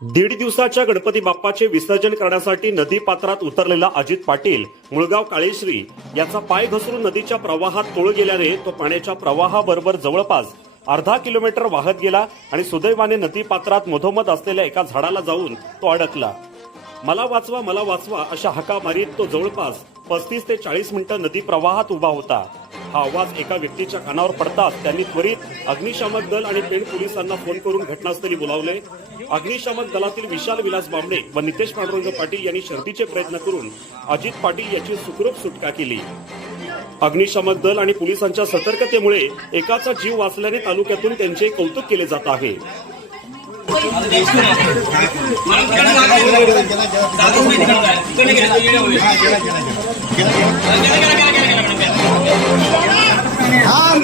दीड दिवसाच्या गणपती बाप्पाचे विसर्जन करण्यासाठी नदी पात्रात उतरलेला अजित पाटील मुळगाव काळेश्री याचा पाय घसरून नदीच्या प्रवाहात तोळ गेल्याने तो पाण्याच्या प्रवाहाबरोबर जवळपास अर्धा किलोमीटर वाहत गेला आणि सुदैवाने नदी पात्रात मधोमध असलेल्या एका झाडाला जाऊन तो अडकला। मला वाचवा अशा हाका मारीत तो जवळपास 35 ते 40 मिनिटं नदी प्रवाहात उभा होता। हा आवाज एका व्यक्तीच्या कानावर पडताच त्यांनी त्वरित अग्निशामक दल आणि पेण पोलिसांना फोन करून घटनास्थळी बोलावले। अग्निशामक दलातील विशाल विलास बामणे व नितेश पांडुरंग पाटील यांनी शर्थीचे प्रयत्न करून अजित पाटील याची सुखरूप सुटका केली। अग्निशामक दल आणि पोलिसांच्या सतर्कतेमुळे एकाचा जीव वाचल्याने तालुक्यातून त्यांचे कौतुक केले जात आहे। हाँ